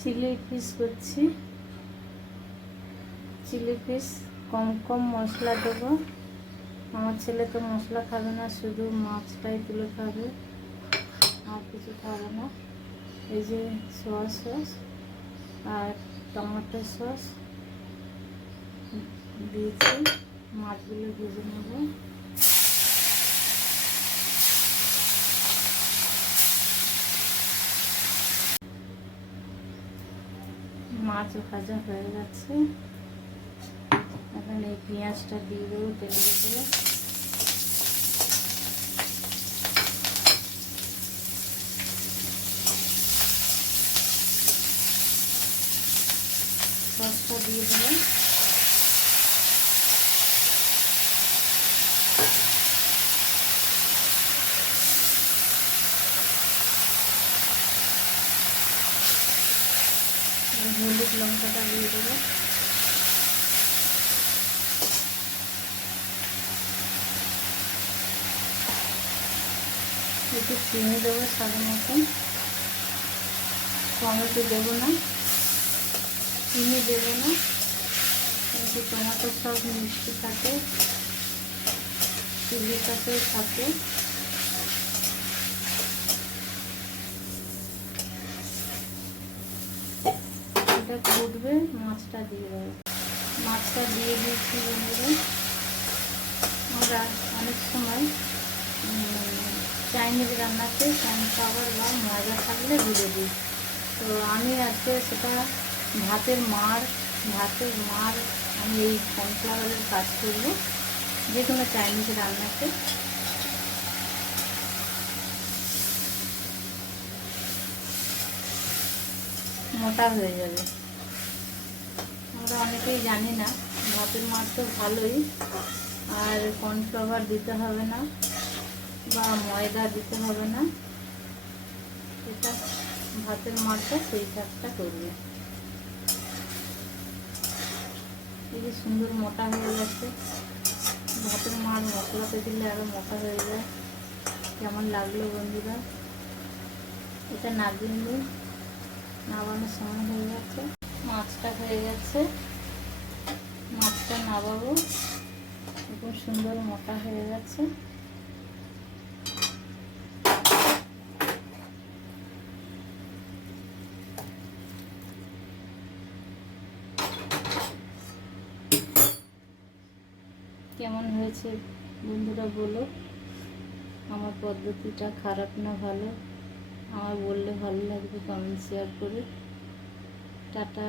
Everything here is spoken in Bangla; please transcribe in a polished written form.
চিলি ফিশ করছি। চিলি ফিশ কম কম মশলা দেবো। আমার ছেলে তো মশলা খাবে না, শুধু মাছটাই তুলে খাবে, আর কিছু খাবে না। এই যে সোয়া সস আর টমেটো সস দিয়েছি। মাছগুলো ভেজে নেব। মাছ ভাজা হয়ে গেছে। এখন এই পেঁয়াজটা দিয়ে দেবো তেলের উপরে। সসটা দিয়ে দেবো। হলুদ লঙ্কাটা দিয়ে দেবো। একটু চিনি দেবো স্বাদ মতন। টমেটো দেবো না, চিনি দেবো না, কিন্তু টমেটো সব মিষ্টি থাকে, চিলিটাতেও থাকে। এটা ফুটবে, মাছটা দিয়ে দেবো। মাছটা দিয়ে দিয়েছি বন্ধুরা। আমরা অনেক সময় চাইনিজ রান্নাতে কর্নফ্লাওয়ার বা ময়দা থাকলে দিয়ে দিই। তো আমি আজকে সেটা ভাতের মাড় আমি এই কর্নফ্লাওয়ারের কাজ করব যে কোনো চাইনিজ রান্নাতে। মোটা হয়ে যাবে। আমরা অনেকেই জানি না, ভাতের মাড় তো ভালোই, আর কর্নফ্লাওয়ার দিতে হবে না বা ময়দা দিতে হবে না। এটা ভাতের মাড়টা সেই কাজটা করবে। এই যে সুন্দর মোটা হয়ে গেছে। ভাতের মাড় মশলাতে দিলে আরও মোটা হয়ে যায়। কেমন লাগলো বন্ধুরা? এটা নামানোর সময় হয়ে গেছে। মাছটা হয়ে গেছে, মাছটা নামাবো। খুব সুন্দর মোটা হয়ে গেছে। কেমন হয়েছে বন্ধুরা বলো। আমার পদ্ধতিটা খারাপ না ভালো, আমার বললে ভালো লাগবে, কমেন্ট শেয়ার করে। টাটা।